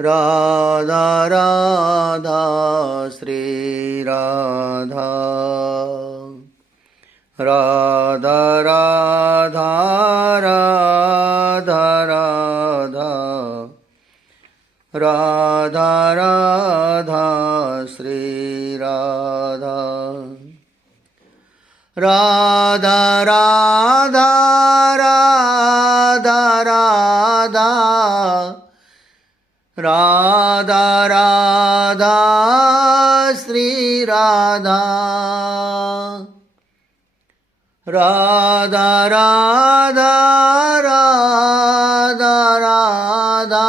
राधा राधा श्री राधा राधा राधा राधा राधा राधा राधा श्री राधा राधा राधा राधा राधा राधा राधा श्री राधा राधा राधा राधा राधा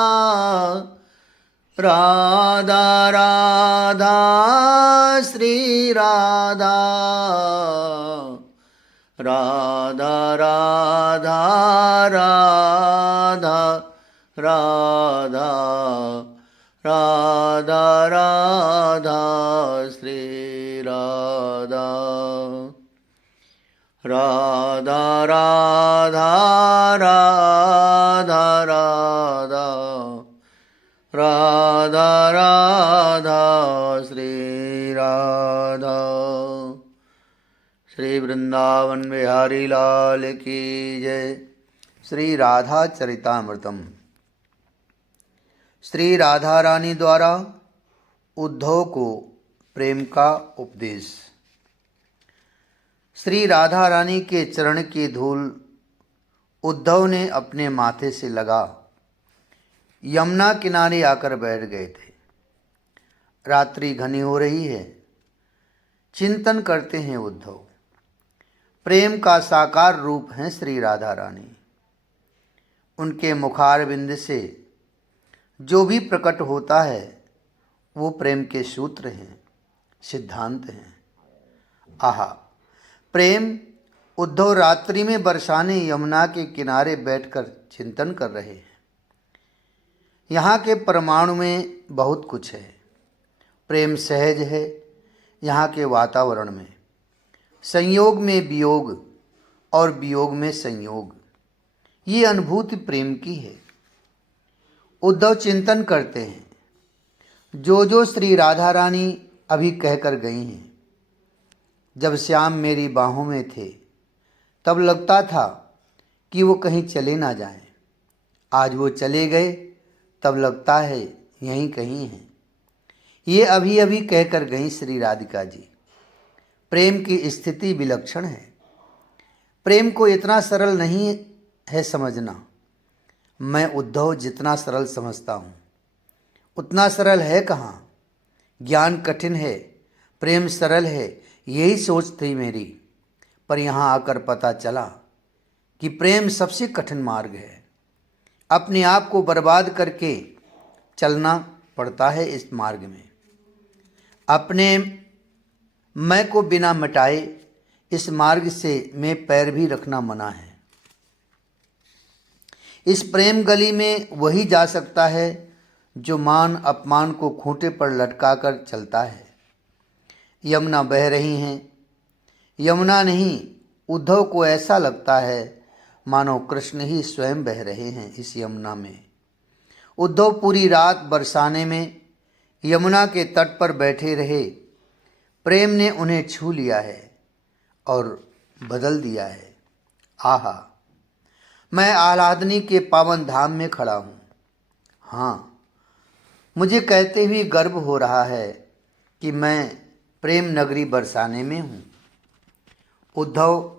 राधा राधा श्री राधा राधा राधा राधा राधा राधा राधा श्री राधा राधा राधा राधा राधा राधा राधा श्री राधा। श्री वृंदावन बिहारी लाल की जय। श्री राधा चरितामृतम। श्री राधा रानी द्वारा उद्धव को प्रेम का उपदेश। श्री राधा रानी के चरण की धूल उद्धव ने अपने माथे से लगा यमुना किनारे आकर बैठ गए थे। रात्रि घनी हो रही है। चिंतन करते हैं उद्धव। प्रेम का साकार रूप है श्री राधा रानी। उनके मुखारविंद से जो भी प्रकट होता है वो प्रेम के सूत्र हैं, सिद्धांत हैं। आहा, प्रेम उद्धव रात्रि में बरसाने यमुना के किनारे बैठकर चिंतन कर रहे हैं। यहाँ के परमाणु में बहुत कुछ है। प्रेम सहज है यहाँ के वातावरण में। संयोग में वियोग और वियोग में संयोग, ये अनुभूति प्रेम की है। उद्धव चिंतन करते हैं जो जो श्री राधा रानी अभी कहकर गई हैं। जब श्याम मेरी बाहों में थे तब लगता था कि वो कहीं चले ना जाएं। आज वो चले गए तब लगता है यहीं कहीं हैं। ये अभी अभी कहकर गई श्री राधिका जी। प्रेम की स्थिति विलक्षण है। प्रेम को इतना सरल नहीं है समझना। मैं उद्धव जितना सरल समझता हूँ उतना सरल है कहाँ। ज्ञान कठिन है, प्रेम सरल है, यही सोच थी मेरी। पर यहाँ आकर पता चला कि प्रेम सबसे कठिन मार्ग है। अपने आप को बर्बाद करके चलना पड़ता है इस मार्ग में। अपने मैं को बिना मिटाए इस मार्ग से मैं पैर भी रखना मना है। इस प्रेम गली में वही जा सकता है जो मान अपमान को खूंटे पर लटकाकर चलता है। यमुना बह रही हैं। यमुना नहीं, उद्धव को ऐसा लगता है मानो कृष्ण ही स्वयं बह रहे हैं इस यमुना में। उद्धव पूरी रात बरसाने में यमुना के तट पर बैठे रहे। प्रेम ने उन्हें छू लिया है और बदल दिया है। आहा, मैं आह्लादनी के पावन धाम में खड़ा हूँ। हाँ, मुझे कहते हुए गर्व हो रहा है कि मैं प्रेम नगरी बरसाने में हूँ। उद्धव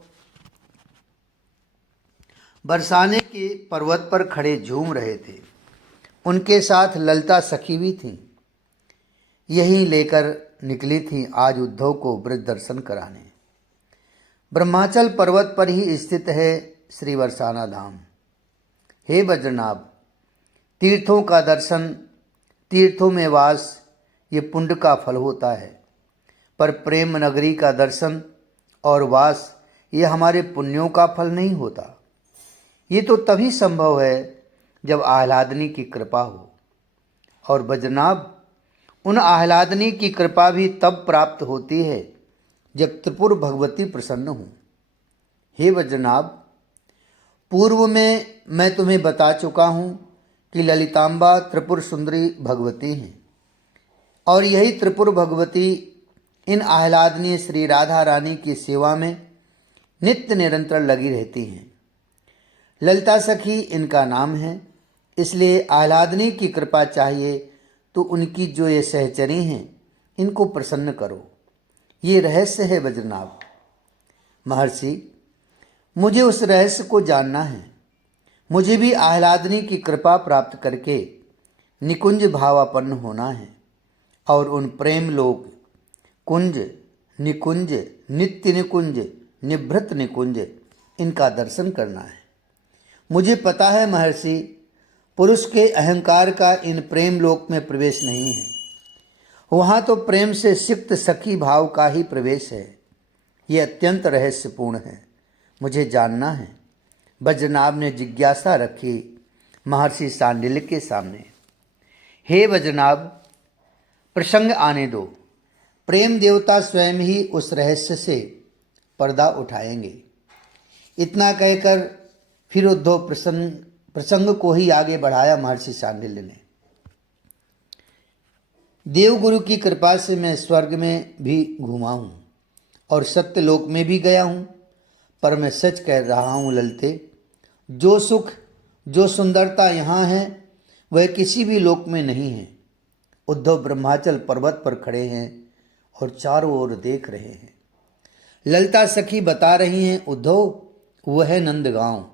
बरसाने के पर्वत पर खड़े झूम रहे थे। उनके साथ ललिता सखी भी थीं। यही लेकर निकली थीं आज उद्धव को ब्रज दर्शन कराने। ब्रह्माचल पर्वत पर ही स्थित है श्री बरसाना धाम। हे बद्रनाभ, तीर्थों का दर्शन, तीर्थों में वास, ये पुण्य का फल होता है। पर प्रेम नगरी का दर्शन और वास ये हमारे पुण्यों का फल नहीं होता। ये तो तभी संभव है जब आह्लादनी की कृपा हो। और बद्रनाभ, उन आह्लादनी की कृपा भी तब प्राप्त होती है जब त्रिपुर भगवती प्रसन्न हो। हे बद्रनाभ, पूर्व में मैं तुम्हें बता चुका हूँ कि ललितांबा त्रिपुर सुंदरी भगवती हैं और यही त्रिपुर भगवती इन आह्लादनीय श्री राधा रानी की सेवा में नित्य निरंतर लगी रहती हैं। ललिता सखी इनका नाम है, इसलिए आह्लादनी की कृपा चाहिए तो उनकी जो ये सहचरी हैं इनको प्रसन्न करो। ये रहस्य है वज्रनाभ। महर्षि, मुझे उस रहस्य को जानना है। मुझे भी आह्लादनी की कृपा प्राप्त करके निकुंज भावापन्न होना है और उन प्रेम लोक कुंज, निकुंज, नित्य निकुंज, निभृत निकुंज इनका दर्शन करना है। मुझे पता है महर्षि, पुरुष के अहंकार का इन प्रेम लोक में प्रवेश नहीं है। वहाँ तो प्रेम से सिक्त सखी भाव का ही प्रवेश है। ये अत्यंत रहस्यपूर्ण है, मुझे जानना है। वज्रनाभ ने जिज्ञासा रखी महर्षि सांडिल्य के सामने। हे वज्रनाभ, प्रसंग आने दो। प्रेम देवता स्वयं ही उस रहस्य से पर्दा उठाएंगे। इतना कहकर फिर उद्धव प्रसंग को ही आगे बढ़ाया महर्षि सांडिल्य ने। देवगुरु की कृपा से मैं स्वर्ग में भी घूमा हूँ और सत्यलोक में भी गया हूँ, पर मैं सच कह रहा हूँ ललते, जो सुख जो सुंदरता यहाँ है वह किसी भी लोक में नहीं है। उद्धव ब्रह्माचल पर्वत पर खड़े हैं और चारों ओर देख रहे हैं। ललिता सखी बता रही हैं, उद्धव वह है नंदगांव।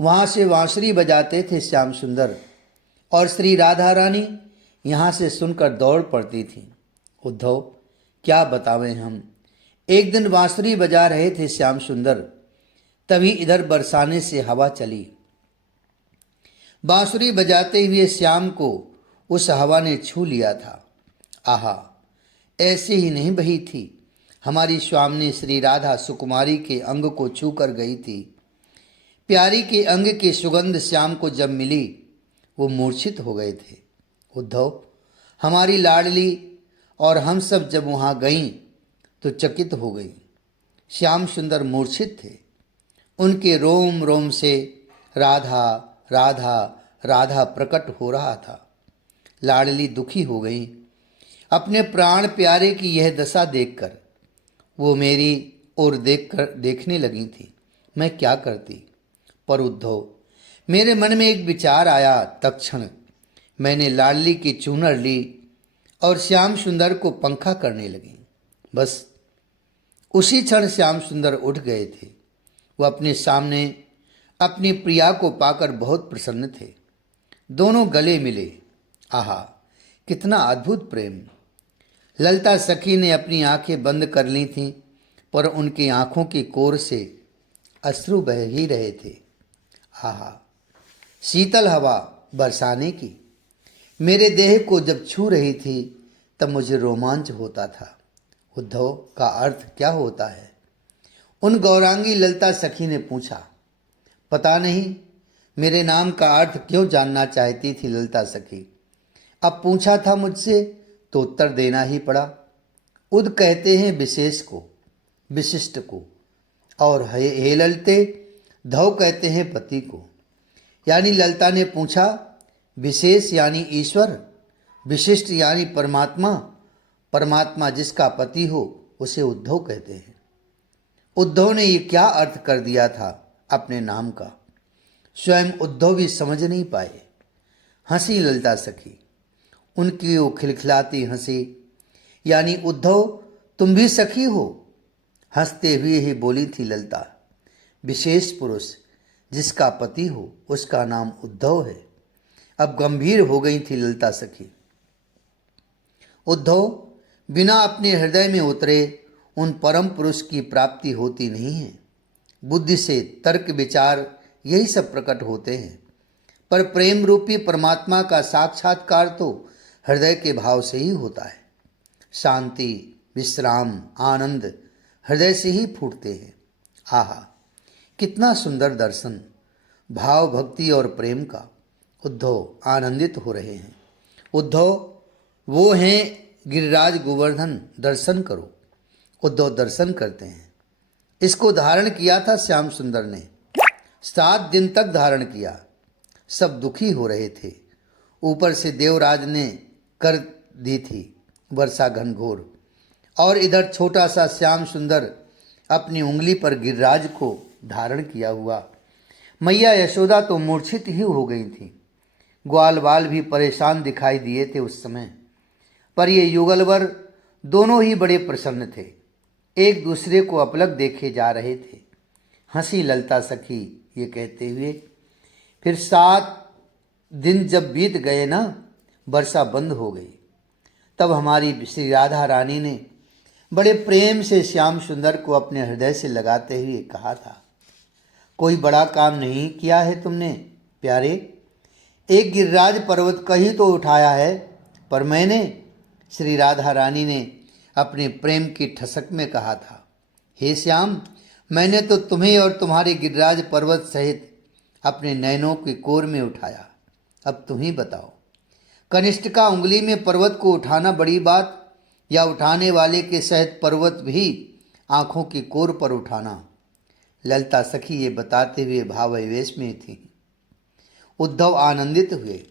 वहाँ से बांसुरी बजाते थे श्याम सुंदर और श्री राधा रानी यहाँ से सुनकर दौड़ पड़ती थी। उद्धव, क्या बतावें हम। एक दिन बांसुरी बजा रहे थे श्याम सुंदर, तभी इधर बरसाने से हवा चली। बांसुरी बजाते हुए श्याम को उस हवा ने छू लिया था। आहा, ऐसे ही नहीं बही थी। हमारी स्वामिनी श्री राधा सुकुमारी के अंग को छू कर गई थी। प्यारी के अंग की सुगंध श्याम को जब मिली वो मूर्छित हो गए थे। उद्धव, हमारी लाडली और हम सब जब वहाँ गईं तो चकित हो गई। श्याम सुंदर मूर्छित थे। उनके रोम रोम से राधा राधा राधा प्रकट हो रहा था। लाडली दुखी हो गई। अपने प्राण प्यारे की यह दशा देखकर वो मेरी ओर देखने लगी थी। मैं क्या करती। पर उद्धव, मेरे मन में एक विचार आया। तत्क्षण मैंने लाडली की चूनर ली और श्याम सुंदर को पंखा करने लगी। बस उसी क्षण श्याम सुंदर उठ गए थे। वह अपने सामने अपनी प्रिया को पाकर बहुत प्रसन्न थे। दोनों गले मिले। आहा, कितना अद्भुत प्रेम। ललिता सखी ने अपनी आंखें बंद कर ली थीं, पर उनकी आंखों की कोर से अश्रु बह ही रहे थे। आहा, शीतल हवा बरसाने की मेरे देह को जब छू रही थी तब मुझे रोमांच होता था। उद्धव, का अर्थ क्या होता है। उन गौरांगी ललिता सखी ने पूछा। पता नहीं, मेरे नाम का अर्थ क्यों जानना चाहती थी ललिता सखी। अब पूछा था मुझसे तो उत्तर देना ही पड़ा। उद कहते हैं विशेष को, विशिष्ट को, और हे ललिते, धव कहते हैं पति को। यानी ललिता ने पूछा, विशेष यानी ईश्वर, विशिष्ट यानी परमात्मा। परमात्मा जिसका पति हो उसे उद्धव कहते हैं। उद्धव ने ये क्या अर्थ कर दिया था अपने नाम का, स्वयं उद्धव भी समझ नहीं पाए। हंसी ललिता सखी। उनकी वो खिलखिलाती हंसी, यानी उद्धव तुम भी सखी हो। हंसते हुए ही बोली थी ललिता, विशेष पुरुष जिसका पति हो उसका नाम उद्धव है। अब गंभीर हो गई थी ललिता सखी। उद्धव, बिना अपने हृदय में उतरे उन परम पुरुष की प्राप्ति होती नहीं है। बुद्धि से तर्क विचार यही सब प्रकट होते हैं, पर प्रेम रूपी परमात्मा का साक्षात्कार तो हृदय के भाव से ही होता है। शांति, विश्राम, आनंद हृदय से ही फूटते हैं। आहा, कितना सुंदर दर्शन, भाव, भक्ति और प्रेम का। उद्धव आनंदित हो रहे हैं। उद्धव, वो हैं गिरिराज गोवर्धन, दर्शन करो। उद्धव दर्शन करते हैं। इसको धारण किया था श्याम सुंदर ने, 7 दिन तक धारण किया। सब दुखी हो रहे थे। ऊपर से देवराज ने कर दी थी वर्षा घनघोर, और इधर छोटा सा श्याम सुंदर अपनी उंगली पर गिरिराज को धारण किया हुआ। मैया यशोदा तो मूर्छित ही हो गई थी। ग्वाल बाल भी परेशान दिखाई दिए थे उस समय, पर ये युगलवर दोनों ही बड़े प्रसन्न थे, एक दूसरे को अपलक देखे जा रहे थे। हंसी ललता सखी ये कहते हुए, फिर 7 दिन जब बीत गए ना, वर्षा बंद हो गई, तब हमारी श्री राधा रानी ने बड़े प्रेम से श्याम सुंदर को अपने हृदय से लगाते हुए कहा था, कोई बड़ा काम नहीं किया है तुमने प्यारे, एक गिरिराज पर्वत का ही तो उठाया है, पर मैंने, श्री राधा रानी ने अपने प्रेम की ठसक में कहा था, हे श्याम, मैंने तो तुम्हें और तुम्हारे गिरिराज पर्वत सहित अपने नयनों की कोर में उठाया। अब तुम ही बताओ, कनिष्ठ का उंगली में पर्वत को उठाना बड़ी बात, या उठाने वाले के सहित पर्वत भी आंखों की कोर पर उठाना? ललता सखी ये बताते हुए भावावेश में थी। उद्धव आनंदित हुए।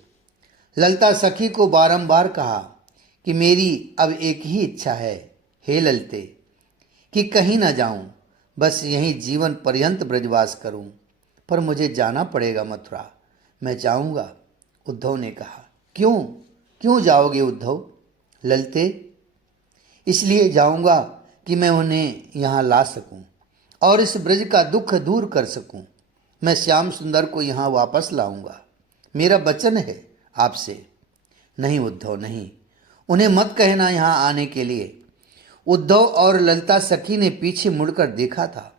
ललता सखी को बारंबार कहा कि मेरी अब एक ही इच्छा है, हे ललते, कि कहीं न जाऊं, बस यहीं जीवन पर्यंत ब्रजवास करूं, पर मुझे जाना पड़ेगा मथुरा, मैं जाऊंगा। उद्धव ने कहा, क्यों क्यों जाओगे उद्धव? ललते, इसलिए जाऊंगा कि मैं उन्हें यहाँ ला सकूं और इस ब्रज का दुख दूर कर सकूं। मैं श्याम सुंदर को यहाँ वापस लाऊंगा, मेरा वचन है आपसे। नहीं उद्धव नहीं, उन्हें मत कहना यहाँ आने के लिए। उद्धव और ललता सखी ने पीछे मुड़कर देखा था।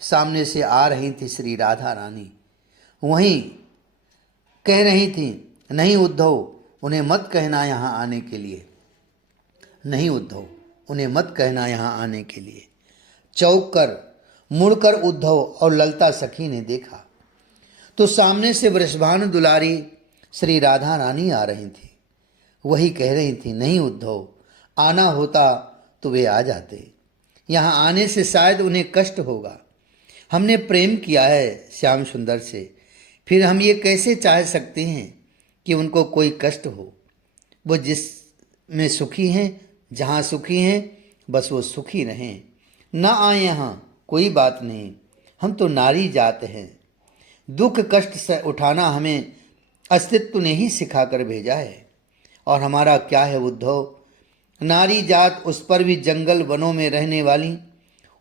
सामने से आ रही थी श्री राधा रानी, वहीं कह रही थी, नहीं उद्धव, उन्हें मत कहना यहाँ आने के लिए। नहीं उद्धव, उन्हें मत कहना यहाँ आने के लिए। चौंक कर मुड़कर उद्धव और ललता सखी ने देखा तो सामने से वृषभानु दुलारी श्री राधा रानी आ रही थी। वही कह रही थी, नहीं उद्धव, आना होता तो वे आ जाते, यहाँ आने से शायद उन्हें कष्ट होगा। हमने प्रेम किया है श्याम सुंदर से, फिर हम ये कैसे चाह सकते हैं कि उनको कोई कष्ट हो? वो जिस में सुखी हैं, जहाँ सुखी हैं, बस वो सुखी रहें। ना आए यहाँ कोई बात नहीं, हम तो नारी जात हैं। दुख कष्ट से उठाना हमें अस्तित्व ने ही सिखाकर भेजा है। और हमारा क्या है उद्धव, नारी जात, उस पर भी जंगल वनों में रहने वाली,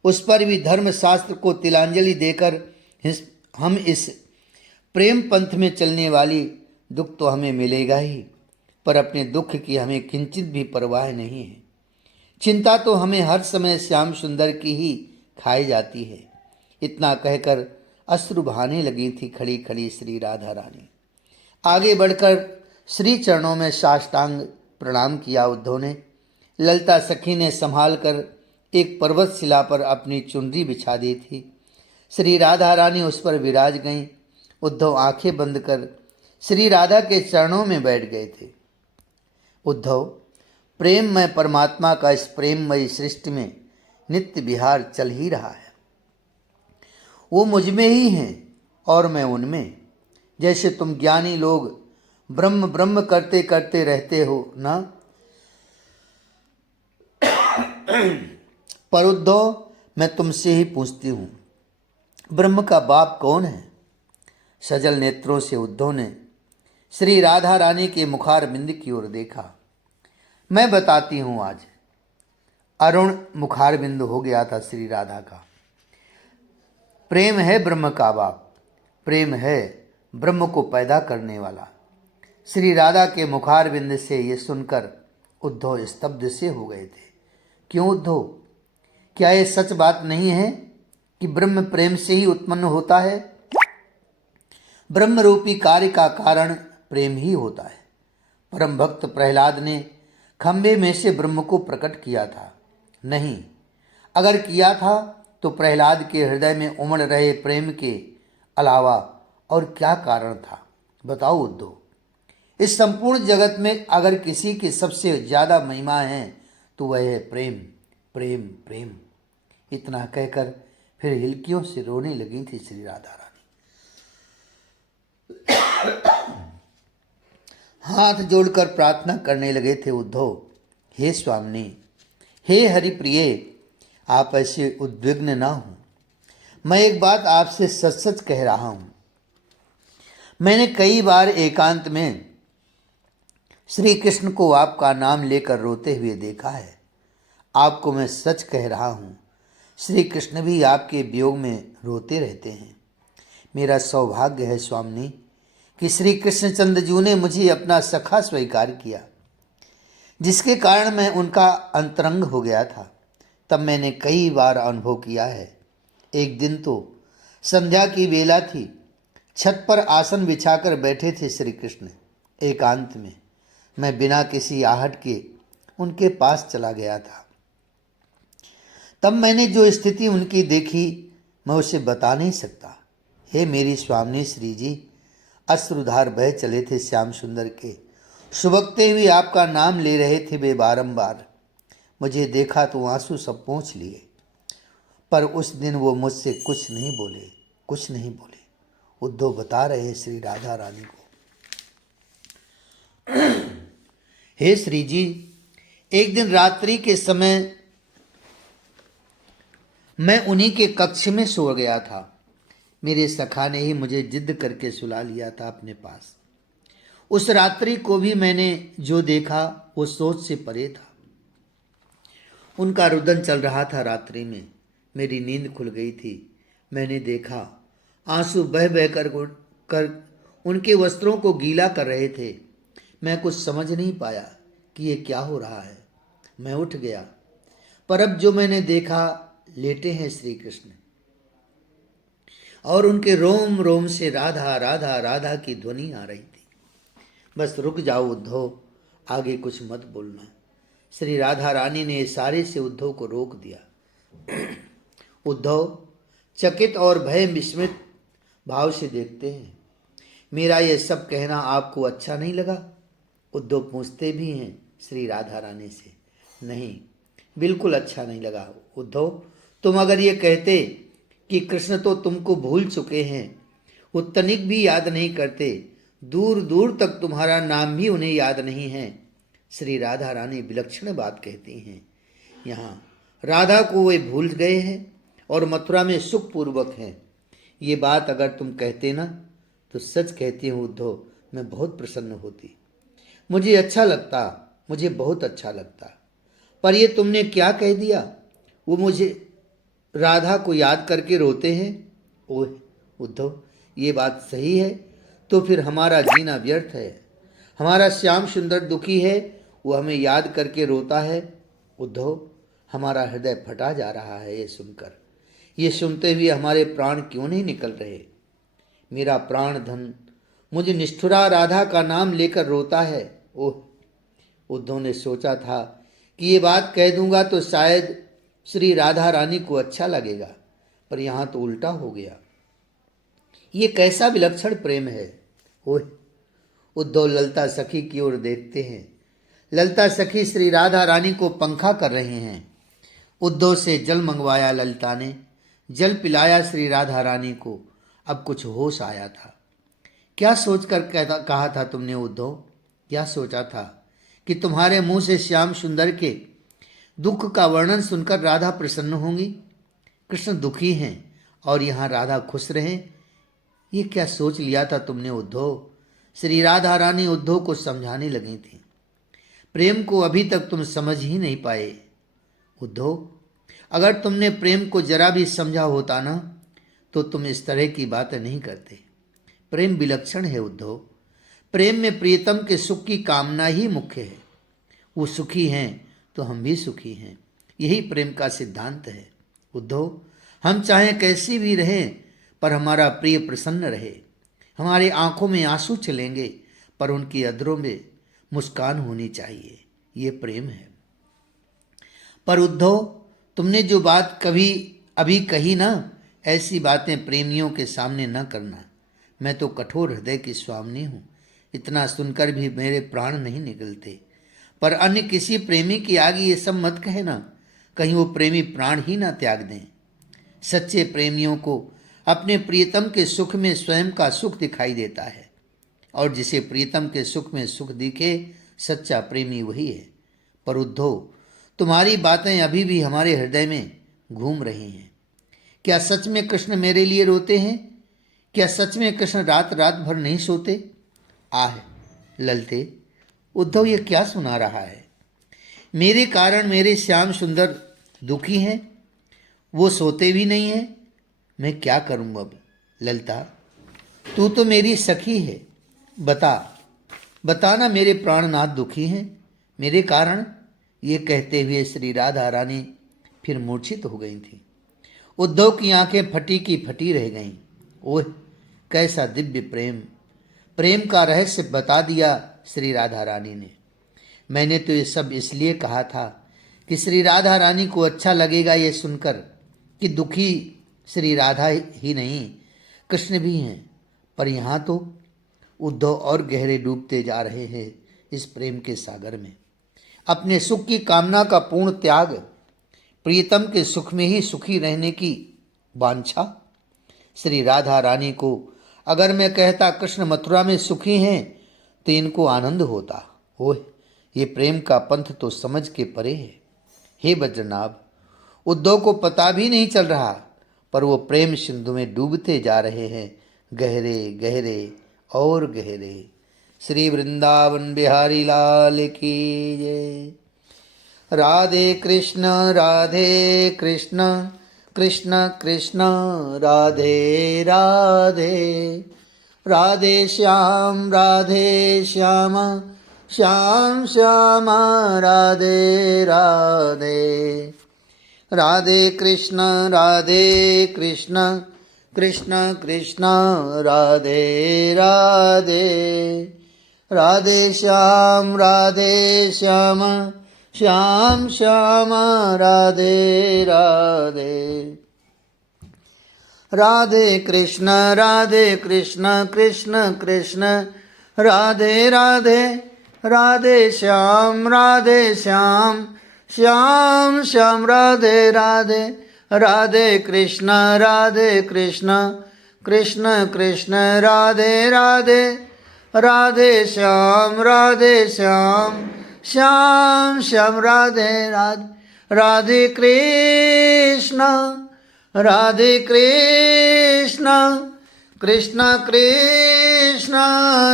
उस पर भी धर्मशास्त्र को तिलांजलि देकर हम इस प्रेम पंथ में चलने वाली, दुख तो हमें मिलेगा ही, पर अपने दुख की हमें किंचित भी परवाह नहीं है। चिंता तो हमें हर समय श्याम सुंदर की ही खाई जाती है। इतना कहकर अश्रु बहाने लगी थी खड़ी खड़ी श्री राधा रानी। आगे बढ़कर श्री चरणों में साष्टांग प्रणाम किया उद्धव ने। ललता सखी ने संभाल कर एक पर्वत शिला पर अपनी चुनरी बिछा दी थी। श्री राधा रानी उस पर विराज गईं। उद्धव आंखें बंद कर श्री राधा के चरणों में बैठ गए थे। उद्धव, प्रेममय परमात्मा का इस प्रेममयी सृष्टि में नित्य विहार चल ही रहा है। वो मुझ में ही हैं और मैं उनमें। जैसे तुम ज्ञानी लोग ब्रह्म ब्रह्म करते करते रहते हो ना, पर उद्धव, मैं तुमसे ही पूछती हूँ, ब्रह्म का बाप कौन है? सजल नेत्रों से उद्धव ने श्री राधा रानी के मुखारबिंद की ओर देखा। मैं बताती हूँ आज। अरुण मुखारबिंद हो गया था श्री राधा का। प्रेम है ब्रह्म का बाप, प्रेम है ब्रह्म को पैदा करने वाला। श्री राधा के मुखारबिंद से ये सुनकर उद्धव स्तब्ध से हो गए थे। क्यों उद्धव, क्या ये सच बात नहीं है कि ब्रह्म प्रेम से ही उत्पन्न होता है? ब्रह्म रूपी कार्य का कारण प्रेम ही होता है। परम भक्त प्रहलाद ने खंभे में से ब्रह्म को प्रकट किया था? नहीं। अगर किया था तो प्रहलाद के हृदय में उमड़ रहे प्रेम के अलावा और क्या कारण था? बताओ उद्धव। इस संपूर्ण जगत में अगर किसी की सबसे ज्यादा महिमा है तो वह है प्रेम, प्रेम, प्रेम। इतना कहकर फिर हिलकियों से रोने लगी थी श्री राधा रानी। हाथ जोड़कर प्रार्थना करने लगे थे उद्धव। हे स्वामी, हे हरिप्रिय, आप ऐसे उद्विग्न ना हो। मैं एक बात आपसे सच सच कह रहा हूं। मैंने कई बार एकांत में श्री कृष्ण को आपका नाम लेकर रोते हुए देखा है। आपको मैं सच कह रहा हूं, श्री कृष्ण भी आपके वियोग में रोते रहते हैं। मेरा सौभाग्य है स्वामी कि श्री कृष्णचंद्र जी ने मुझे अपना सखा स्वीकार किया, जिसके कारण मैं उनका अंतरंग हो गया था। तब मैंने कई बार अनुभव किया है। एक दिन तो संध्या की बेला थी। छत पर आसन बिछाकर बैठे थे श्री कृष्ण एकांत में। मैं बिना किसी आहट के उनके पास चला गया था। तब मैंने जो स्थिति उनकी देखी, मैं उसे बता नहीं सकता। हे मेरी स्वामी श्री जी, अश्रुधार बह चले थे श्याम सुंदर के। सुबकते हुए आपका नाम ले रहे थे वे बारंबार। मुझे देखा तो आंसू सब पोंछ लिए, पर उस दिन वो मुझसे कुछ नहीं बोले, कुछ नहीं बोले। उद्धव बता रहे श्री राधा रानी को। हे श्री जी, एक दिन रात्रि के समय मैं उन्हीं के कक्ष में सो गया था। मेरे सखा ने ही मुझे जिद करके सुला लिया था अपने पास। उस रात्रि को भी मैंने जो देखा वो सोच से परे था। उनका रुदन चल रहा था रात्रि में। मेरी नींद खुल गई थी। मैंने देखा आंसू बह बह कर उनके वस्त्रों को गीला कर रहे थे। मैं कुछ समझ नहीं पाया कि ये क्या हो रहा है। मैं उठ गया, पर अब जो मैंने देखा, लेटे हैं श्री कृष्ण और उनके रोम रोम से राधा राधा राधा की ध्वनि आ रही थी। बस रुक जाओ उद्धव, आगे कुछ मत बोलना। श्री राधा रानी ने इशारे से उद्धव को रोक दिया। उद्धव चकित और भय विस्मित भाव से देखते हैं। मेरा ये सब कहना आपको अच्छा नहीं लगा? उद्धव पूछते भी हैं श्री राधा रानी से। नहीं, बिल्कुल अच्छा नहीं लगा। उद्धव, तुम अगर ये कहते कि कृष्ण तो तुमको भूल चुके हैं, वो तनिक भी याद नहीं करते, दूर दूर तक तुम्हारा नाम भी उन्हें याद नहीं है। श्री राधा रानी विलक्षण बात कहती हैं। यहाँ राधा को वे भूल गए हैं और मथुरा में सुखपूर्वक हैं। ये बात अगर तुम कहते ना, तो सच कहती हूँ उद्धव, मैं बहुत प्रसन्न होती। मुझे अच्छा लगता, मुझे बहुत अच्छा लगता। पर ये तुमने क्या कह दिया? वो मुझे राधा को याद करके रोते हैं। ओह उद्धव, ये बात सही है तो फिर हमारा जीना व्यर्थ है। हमारा श्याम सुंदर दुखी है, वो हमें याद करके रोता है। उद्धव, हमारा हृदय फटा जा रहा है ये सुनकर। ये सुनते हुए हमारे प्राण क्यों नहीं निकल रहे? मेरा प्राण धन मुझे निष्ठुरा राधा का नाम लेकर रोता है। ओह, उद्धव ने सोचा था कि ये बात कह दूंगा तो शायद श्री राधा रानी को अच्छा लगेगा, पर यहाँ तो उल्टा हो गया। ये कैसा विलक्षण प्रेम है। ओह, उद्धव ललता सखी की ओर देखते हैं। ललता सखी श्री राधा रानी को पंखा कर रहे हैं। उद्धव से जल मंगवाया ललता ने, जल पिलाया श्री राधा रानी को। अब कुछ होश आया था। क्या सोचकर कहा था तुमने उद्धव? क्या सोचा था कि तुम्हारे मुंह से श्याम सुंदर के दुख का वर्णन सुनकर राधा प्रसन्न होंगी? कृष्ण दुखी हैं और यहाँ राधा खुश रहें, ये क्या सोच लिया था तुमने उद्धव? श्री राधा रानी उद्धव को समझाने लगी थी। प्रेम को अभी तक तुम समझ ही नहीं पाए उद्धव। अगर तुमने प्रेम को जरा भी समझा होता ना, तो तुम इस तरह की बातें नहीं करते। प्रेम विलक्षण है उद्धव। प्रेम में प्रियतम के सुख की कामना ही मुख्य है। वो सुखी हैं तो हम भी सुखी हैं, यही प्रेम का सिद्धांत है उद्धव। हम चाहें कैसी भी रहें, पर हमारा प्रिय प्रसन्न रहे। हमारी आंखों में आंसू चलेंगे, पर उनकी अधरों में मुस्कान होनी चाहिए। ये प्रेम है। पर उद्धव, तुमने जो बात कभी अभी कही ना, ऐसी बातें प्रेमियों के सामने न करना। मैं तो कठोर हृदय की स्वामिनी हूँ। इतना सुनकर भी मेरे प्राण नहीं निकलते। पर अन्य किसी प्रेमी की आगे ये सब मत कहना, कहीं वो प्रेमी प्राण ही ना त्याग दें। सच्चे प्रेमियों को अपने प्रियतम के सुख में स्वयं का सुख दिखाई देता है और जिसे प्रीतम के सुख में सुख दिखे, सच्चा प्रेमी वही है। पर उद्धव, तुम्हारी बातें अभी भी हमारे हृदय में घूम रही हैं। क्या सच में कृष्ण मेरे लिए रोते हैं? क्या सच में कृष्ण रात रात भर नहीं सोते? आह ललते, उद्धव ये क्या सुना रहा है? मेरे कारण मेरे श्याम सुंदर दुखी हैं, वो सोते भी नहीं हैं। मैं क्या करूं अब? ललता, तू तो मेरी सखी है, बताना मेरे प्राणनाथ दुखी हैं मेरे कारण। ये कहते हुए श्री राधा रानी फिर मूर्छित हो गई थी। उद्धव की आंखें फटी की फटी रह गईं। ओह, कैसा दिव्य प्रेम! प्रेम का रहस्य बता दिया श्री राधा रानी ने। मैंने तो ये सब इसलिए कहा था कि श्री राधा रानी को अच्छा लगेगा ये सुनकर कि दुखी श्री राधा ही नहीं, कृष्ण भी हैं। पर यहाँ तो उद्धव और गहरे डूबते जा रहे हैं इस प्रेम के सागर में। अपने सुख की कामना का पूर्ण त्याग, प्रियतम के सुख में ही सुखी रहने की वांछा। श्री राधा रानी को अगर मैं कहता कृष्ण मथुरा में सुखी हैं तो इनको आनंद होता। ओह, ये प्रेम का पंथ तो समझ के परे है। हे वज्रनाभ, उद्धव को पता भी नहीं चल रहा, पर वो प्रेम सिंधु में डूबते जा रहे हैं, गहरे गहरे और गहरे। श्री वृंदावन बिहारी लाल की जय। राधे कृष्ण कृष्ण कृष्ण राधे राधे, राधे श्याम श्याम श्याम राधे राधे। राधे कृष्ण कृष्ण कृष्ण राधे राधे, राधे श्याम श्याम श्याम राधे राधे। राधे कृष्ण कृष्ण कृष्ण राधे राधे, राधे श्याम श्याम श्याम राधे राधे। राधे कृष्ण कृष्ण कृष्ण राधे राधे, राधे श्याम श्याम श्याम राधे राधे। राधे कृष्ण कृष्ण कृष्ण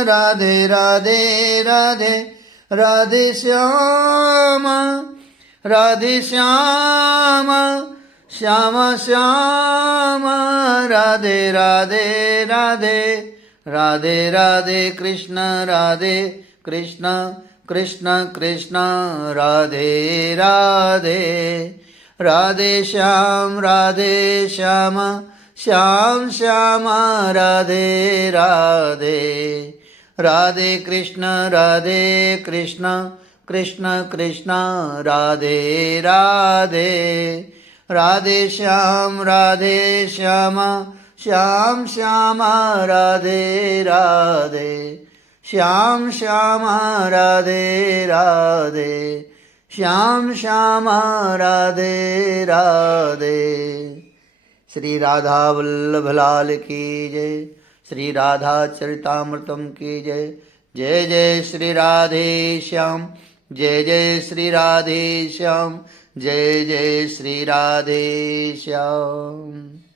राधे राधे राधे, राधे श्याम श्याम श्याम राधे राधे राधे। राधे राधे कृष्ण कृष्ण कृष्ण राधे राधे, राधे श्याम श्याम श्याम राधे राधे। राधे कृष्ण कृष्ण कृष्ण राधे राधे, राधे श्याम श्याम श्याम राधे राधे। श्याम श्याम राधे राधे, श्याम श्याम राधे राधे। श्री राधा वल्लभ लाल की जय। श्री राधा चरितामृतम की जय। जय जय श्री राधे श्याम, जय जय श्री राधे श्याम, जय जय श्री राधे श्याम।